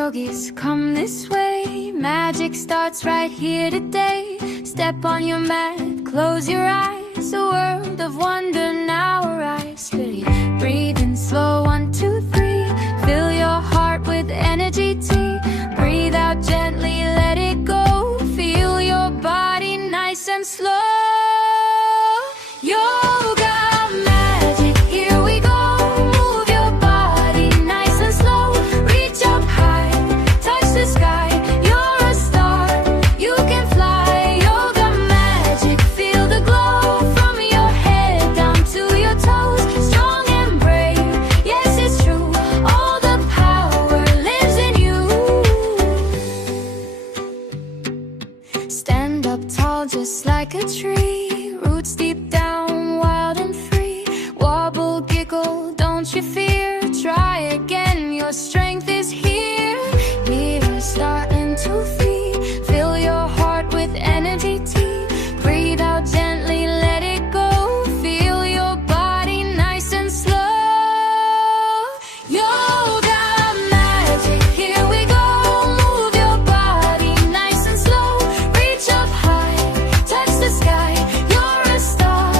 Yogis, come this way. Magic starts right here today. Step on your mat, close your eyes. A world of wonder now arise. Breathe in slow, 1, 2, 3. Fill your heart with energy tea. Breathe out gently, let it go. Feel your body nice and slow. Yoga magic, here we go. Move your body nice and slow. Reach up high, touch the sky. You're a star, you can fly. Yoga magic, feel the glow. From your head down to your toes. Strong and brave, yes it's true. All the power lives in you. Stand up tall just like a tree. Roots deep down, wild and free. Wobble, giggle, don't you fear. Try again, your strength is here. Here, starting to feed. Fill your heart with energy tea. Breathe out gently, let it go. Feel your body nice and slow. Yoga magic, here we go. Move your body nice and slow. Reach up high, touch the sky. You're a star,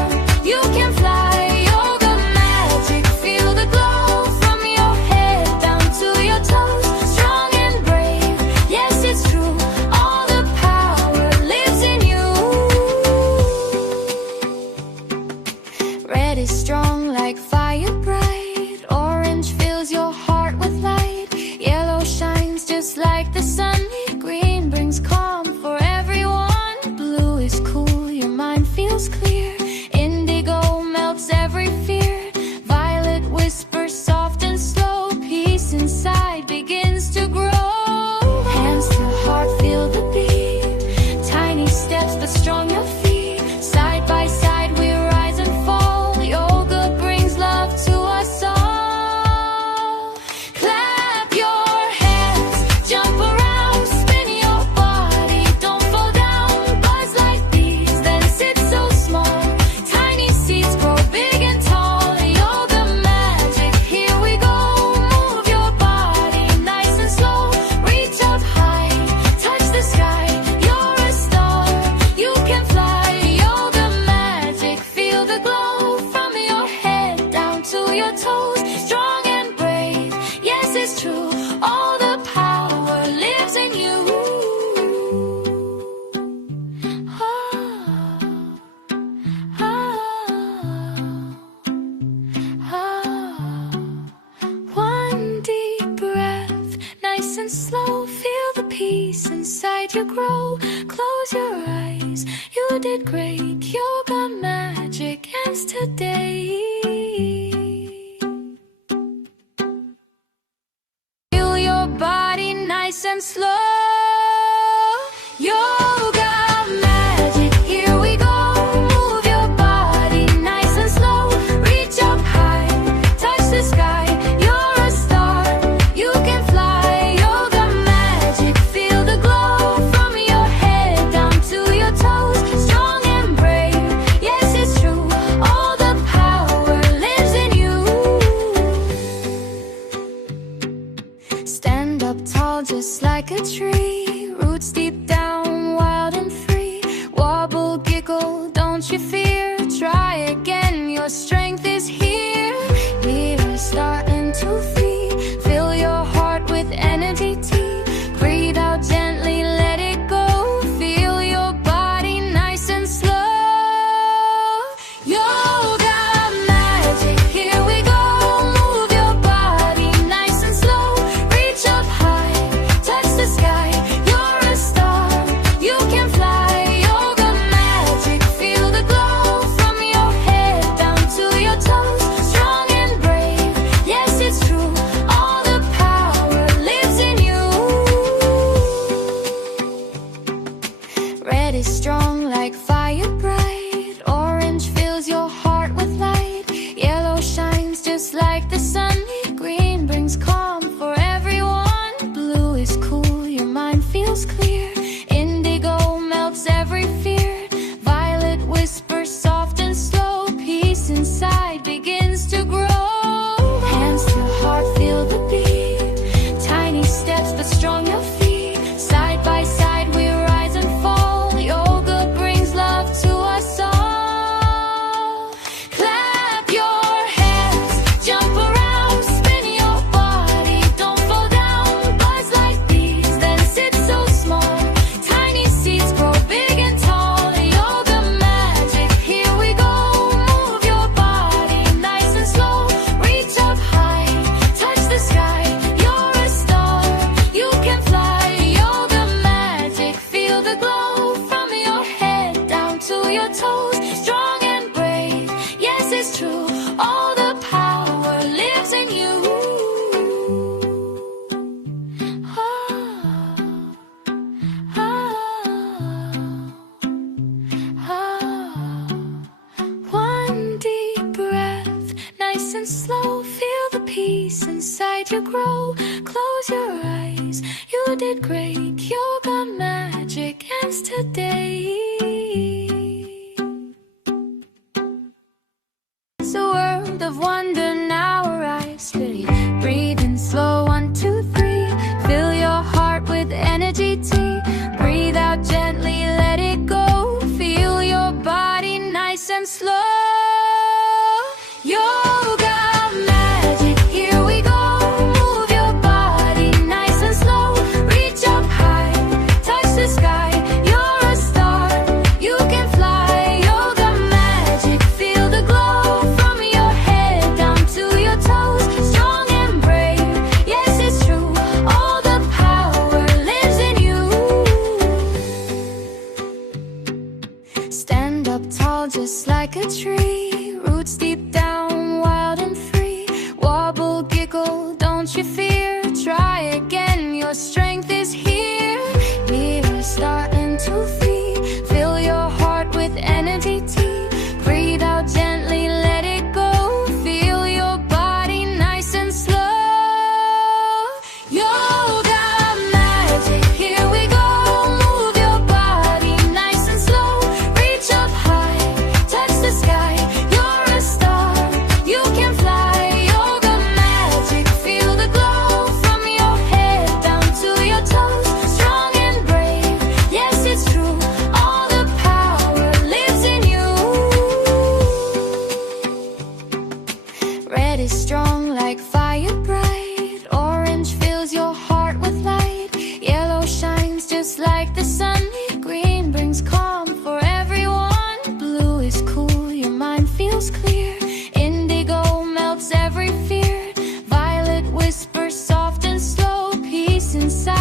you can fly. Yoga magic, feel the glow. From your head down to your toes. Strong and brave, yes it's true. All the power lives in you. Red is strong like fire bright. Orange fills your heart with light. Yellow shines just like the sun. Green brings calm for everyone. Blue is cool, your mind feels clear. Indigo melts every fear. Violet whispers soft and slow. Peace inside begins to grow. Hands to heart, feel the beat. Tiny steps but strong your feet. Side by side we rise and fall. Yoga brings love to us all. Clap your hands, jump around, spin your body. Don't fall down, buzz like bees, then sit so small. Tiny seeds grow big and tall. Yoga magic, here we go. Move your body nice and slow. Reach up high, touch the sky. You're a star, you can fly. Yoga magic, feel the glow. From your head down to your toes. Strong and brave, yes it's true. All the power lives in you. One deep breath, nice and slow. Feel the peace inside you grow. Close your eyes, you did great. Yoga magic ends today. Feel your body nice and slow. Yoga magic, here we go. Move your body nice and slow. Reach up high, touch the sky. You're a star, you can fly. Yoga magic, feel the glow. From your head down to your toes. Strong and brave, yes it's true. All the power lives in you. Stand up tall just like a tree. watch you grow. Close your eyes, you did great. Yoga magic ends today. It's a world of wonder now, arise steady. Breathe in slow, 1, 2, 3. Fill your heart with energy tea. Breathe out gently, let it go. Feel your body nice and slow. Yoga magic, here we go. Move your body nice and slow. Reach up high, touch the sky. You're a star, you can fly. Yoga magic, feel the glow. From your head down to your toes. Strong and brave, yes it's true. All the power lives in you. Stand up tall just like a tree. Roots deep down, wild and free. Wobble, giggle, don't you fear. Try again, your strength is here. We're starting to feed. Fill your heart with energy tea. Breathe out gently, let it go. Feel your body nice and slow. Yoga magic, here we go. Move your body nice and slow. Reach up high, touch the sky. You're a star, you can fly. Yoga magic, feel the glow. From your head down to your toes. Strong and brave, yes it's true. All the power lives in you. Red is strong like fire bright. Orange fills your heart with light. Yellow shines just like the sun. Green brings calm for everyone. Blue is cool, your mind feels clear. Indigo melts every fear. Violet whispers soft and slow. Peace inside.